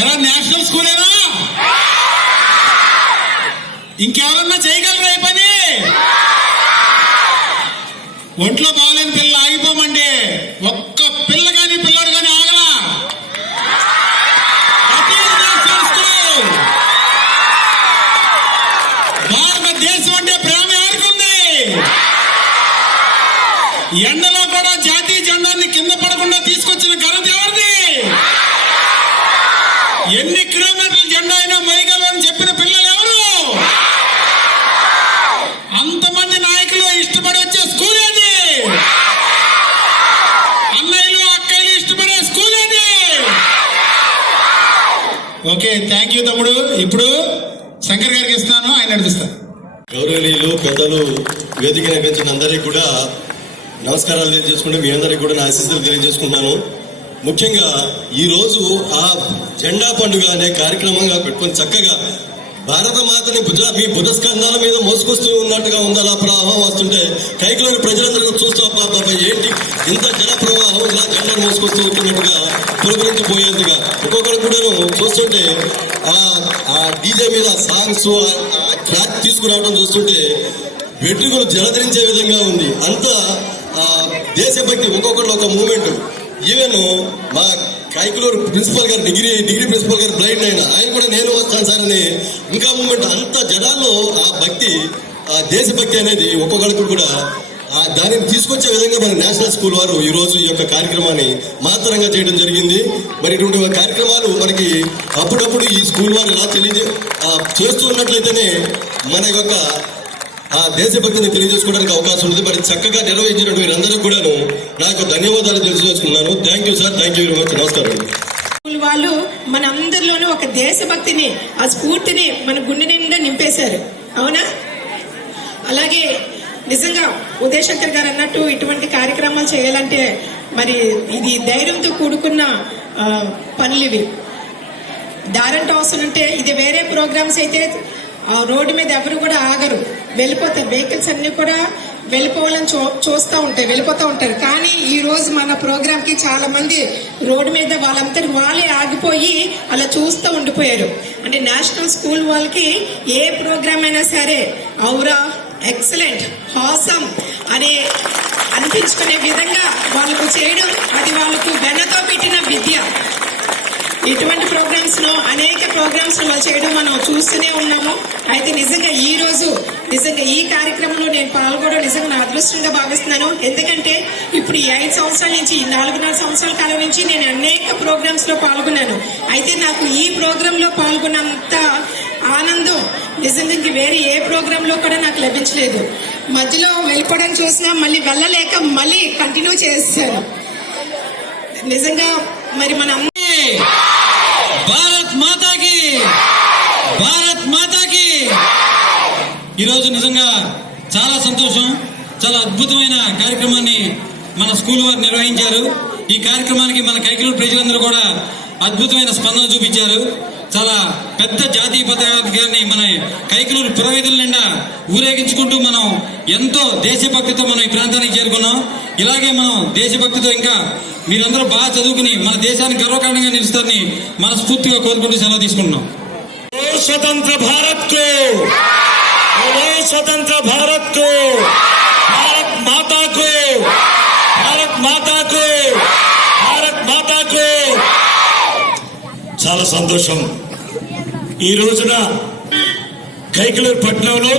ఎలా నేషనల్ స్కూలేనా? ఇంకెవరన్నా చేయగలరా ఈ పని? ఒంట్లో బాగలేని పిల్లలు ఆగిపోమండి. ఒక్క పిల్ల కానీ పిల్లడు కానీ ఆగలా. భారతదేశం అంటే ప్రేమ ఎవరికుంది? ఎండలో కూడా జాతీయ జెండాన్ని కింద పడకుండా తీసుకొచ్చిన ఘనత ఎవరిది? ఎన్ని కిలోమీటర్ల జెండా అయినా మోయగలమని చెప్పిన పిల్లలు ఎవరు? అంతమంది నాయకులు ఇష్టపడి వచ్చే స్కూల్ అది. అన్నయ్యలు అక్కయ్యలు ఇష్టపడే స్కూల్ అది. ఓకే, థ్యాంక్ యూ తమ్ముడు. ఇప్పుడు శంకర్ గారికి ఇస్తాను, ఆయన నడిపిస్తాను. గౌరవనీయులు పెద్దలు వేదిక నిర్వహించిన అందరికీ కూడా నమస్కారాలు తెలియజేసుకుంటూ మీ అందరికీ కూడా నా ఆశీస్సులు తెలియజేసుకుంటున్నాను. ముఖ్యంగా ఈ రోజు ఆ జెండా పండుగ అనే కార్యక్రమంగా పెట్టుకొని చక్కగా భారత మాతని మీ భుజస్కంధాల మీద మోసుకొస్తూ ఉన్నట్టుగా ఉంది. అలా ప్రవాహం వస్తుంటే కైకిలోని ప్రజలందరూ చూస్తూ ఏంటి ఇంత జన ప్రవాహం ఇలా జెండాను మోసుకొస్తూ వస్తున్నట్టుగా పులకరించిపోయేందుగా ఒక్కొక్కరు కూడా చూస్తుంటే ఆ డీజే మీద సాంగ్స్ ట్రాక్ తీసుకురావడం చూస్తుంటే వెంట్రుకలు జలధరించే విధంగా ఉంది. అంత దేశభక్తి, ఒక్కొక్కరు ఒక మూమెంట్. ఈవెన్ మా కైకులూరు ప్రిన్సిపల్ గారు డిగ్రీ ప్రిన్సిపల్ గారు బ్లైండ్ ఆయన కూడా నేను వస్తాను సార్ అని ఇంకా మూమెంట్. అంత జనాల్లో ఆ భక్తి, ఆ దేశభక్తి అనేది ఒక్కొక్కరికి కూడా దానిని తీసుకొచ్చే విధంగా మన నేషనల్ స్కూల్ వారు ఈ రోజు ఈ యొక్క కార్యక్రమాన్ని మహత్తరంగా చేయడం జరిగింది. మరి ఇటువంటి కార్యక్రమాలు మనకి అప్పుడప్పుడు ఈ స్కూల్ వారు ఇలా చేస్తూ ఉన్నట్లయితేనే మన యొక్క ఆ దేశభక్తిని తెలియజేసుకోవడానికి అవకాశం ఉంది. మరి చక్కగా నిర్వహించినట్టు వీరందరూ కూడాను నాకు ధన్యవాదాలు తెలియజేసుకున్నాను. Thank you sir, thank you very much. నమస్కారం. వాళ్ళు మన అందరిలోనూ ఒక దేశభక్తిని, ఆ స్ఫూర్తిని మన గుండె నిండా నింపేశారు. అవునా? అలాగే నిజంగా ఉదయశంకర్ గారు అన్నట్టు ఇటువంటి కార్యక్రమాలు చేయాలంటే మరి ఇది ధైర్యంతో కూడుకున్న పనులు. ఇవి దారంట అవసరం అంటే ఇది వేరే ప్రోగ్రామ్స్ అయితే ఆ రోడ్డు మీద ఎవరు కూడా ఆగరు, వెళ్ళిపోతారు. వెహికల్స్ అన్ని కూడా వెళ్ళిపోవాలని వెళ్ళిపోతూ ఉంటారు. కానీ ఈ రోజు మన ప్రోగ్రామ్ కి చాలా మంది రోడ్డు మీద వాళ్ళందరూ వాళ్ళే ఆగిపోయి అలా చూస్తూ ఉండిపోయారు. అంటే నేషనల్ స్కూల్ వాళ్ళకి ఏ ప్రోగ్రామ్ అయినా సరే ఔరా, ఎక్సలెంట్, హాసమ్ అనే అనిపించుకునే విధంగా వాళ్ళకు చేయడం, అది వాళ్ళకు వెన్నతో పెట్టిన విద్య. ఇటువంటి ప్రోగ్రామ్స్ లో అనేక ప్రోగ్రామ్స్ వాళ్ళు చేయడం మనం చూస్తూనే ఉన్నాము. అయితే నిజంగా ఈ రోజు ఈ కార్యక్రమంలో నేను పాల్గొనడం నిజంగా నా అదృష్టంగా భావిస్తున్నాను. ఎందుకంటే ఇప్పుడు ఈ 5 సంవత్సరాల నుంచి 4.5 సంవత్సరాల కాలం నుంచి నేను అనేక ప్రోగ్రామ్స్ లో పాల్గొన్నాను. అయితే నాకు ఈ ప్రోగ్రామ్ లో పాల్గొన్నంత ఆనందం నిజంగా వేరే ఏ ప్రోగ్రామ్ లో కూడా నాకు లభించలేదు. మధ్యలో వెళ్ళిపోవడం చూసినా మళ్ళీ వెళ్ళలేక మళ్ళీ కంటిన్యూ చేస్తాను. నిజంగా మరి మన భారత్ మాతాకి, భారత్ మాతాకి. ఈరోజు నిజంగా చాలా సంతోషం. చాలా అద్భుతమైన కార్యక్రమాన్ని మన స్కూల్ వారు నిర్వహించారు. ఈ కార్యక్రమానికి మన కైకిలూరు ప్రజలందరూ కూడా అద్భుతమైన స్పందన చూపించారు. చాలా పెద్ద జాతీయ పతాకాన్ని మన కైకిలూరు పురవీధుల నిండా ఊరేగించుకుంటూ మనం ఎంతో దేశభక్తితో మనం ఈ ప్రాంతానికి చేరుకున్నాం. ఇలాగే మనం దేశభక్తితో ఇంకా మీరందరూ బాగా చదువుకుని మన దేశానికి గర్వకారణంగా నిలుస్తారని మనస్ఫూర్తిగా కోరుకుంటూ సెలవు తీసుకుంటున్నాం. స్వతంత్ర భారత్ కు, స్వతంత్ర భారత్ కు, భారత్ మాతాకు, భారత్ మాతాకు, భారత్ మాతాకు. చాలా సంతోషం. ఈ రోజున కైకిలూరు పట్టణంలో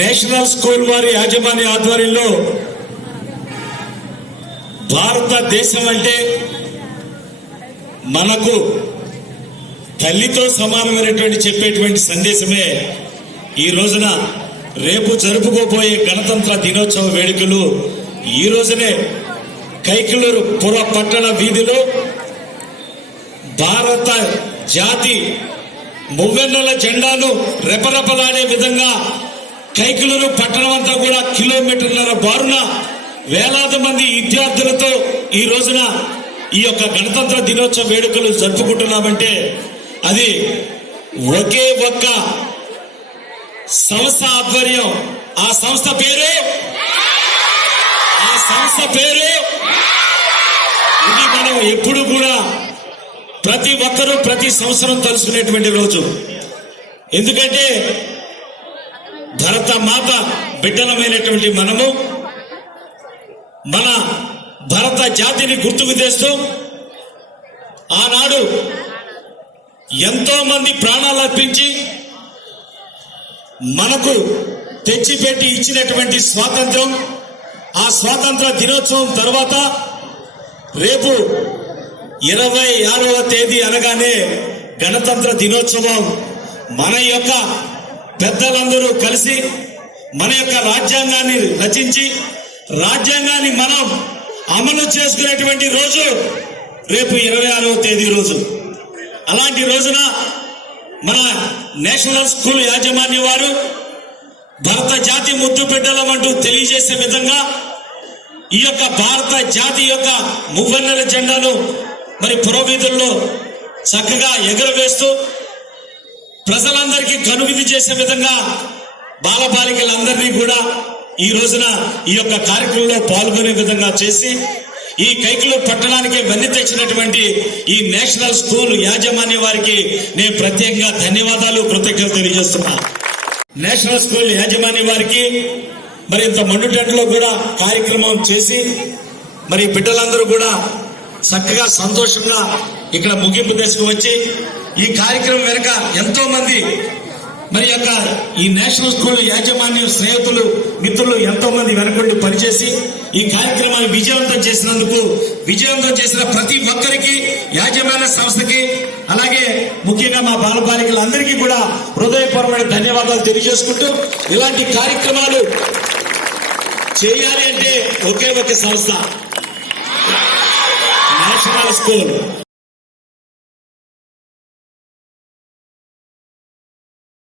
నేషనల్ స్కూల్ వారి యాజమాన్య ఆధ్వర్యంలో భారతదేశం అంటే మనకు తల్లితో సమానమైనటువంటి చెప్పేటువంటి సందేశమే ఈ రోజున రేపు జరుపుకోబోయే గణతంత్ర దినోత్సవ వేడుకలు ఈ రోజునే కైకిలూరు పుర పట్టణ వీధిలో భారత జాతి మువ్వెన్నెల జెండాను రెపరెపలాడే విధంగా కైకిలూరు పట్టణం అంతా కూడా కిలోమీటర్ల బారున వేలాది మంది విద్యార్థులతో ఈ రోజున ఈ యొక్క గణతంత్ర దినోత్సవ వేడుకలు జరుపుకుంటున్నామంటే అది ఒకే ఒక్క సంస్థ ఆధ్వర్యం. ఆ సంస్థ పేరు ఇది మనం ఎప్పుడు కూడా ప్రతి ఒక్కరూ ప్రతి సంవత్సరం తలుసుకునేటువంటి రోజు. ఎందుకంటే భరత మాత బిడ్డలమైనటువంటి మనము మన భరత జాతిని గుర్తుకు తెస్తూ ఆనాడు ఎంతో మంది ప్రాణాలు అర్పించి మనకు తెచ్చిపెట్టి ఇచ్చినటువంటి స్వాతంత్రం, ఆ స్వాతంత్ర దినోత్సవం తర్వాత రేపు 26వ తేదీ అనగానే గణతంత్ర దినోత్సవం. మన యొక్క పెద్దలందరూ కలిసి మన యొక్క రాజ్యాంగాన్ని రచించి రాజ్యాంగాన్ని మనం అమలు చేసుకునేటువంటి రోజు రేపు 26వ తేదీ రోజు. అలాంటి రోజున మన నేషనల్ స్కూల్ యాజమాన్య వారు భారత జాతి ముద్దు బిడ్డలమంటూ తెలియజేసే విధంగా ఈ యొక్క భారత జాతి యొక్క మువ్వన్నెల జెండాను మరి పురోగతుల్లో చక్కగా ఎగురవేస్తూ ప్రజలందరికీ కనువిందు చేసే విధంగా బాలబాలికలందరినీ కూడా ఈ రోజున ఈ యొక్క కార్యక్రమంలో పాల్గొనే విధంగా చేసి ఈ కైకలూరు పట్టణానికి వన్నె తెచ్చినటువంటి ఈ నేషనల్ స్కూల్ యాజమాన్య వారికి నేను ప్రత్యేకంగా ధన్యవాదాలు, కృతజ్ఞతలు తెలియజేస్తున్నా. నేషనల్ స్కూల్ యాజమాన్య వారికి మరి ఇంత మండుటెంట్లో కూడా కార్యక్రమం చేసి మరి బిడ్డలందరూ కూడా చక్కగా సంతోషంగా ఇక్కడ ముగింపు దశకు వచ్చి ఈ కార్యక్రమం వెనుక ఎంతో మంది మరి యొక్క ఈ నేషనల్ స్కూల్ యాజమాన్య స్నేహితులు మిత్రులు ఎంతో మంది వెనకుండి పనిచేసి ఈ కార్యక్రమాన్ని విజయవంతం చేసినందుకు, విజయవంతం చేసిన ప్రతి ఒక్కరికి, యాజమాన్య సంస్థకి, అలాగే ముఖ్యంగా మా బాలబాలికలందరికీ కూడా హృదయపూర్వకమైన ధన్యవాదాలు తెలియజేసుకుంటూ ఇలాంటి కార్యక్రమాలు చేయాలి అంటే ఒకే ఒక సంస్థ నేషనల్ స్కూల్.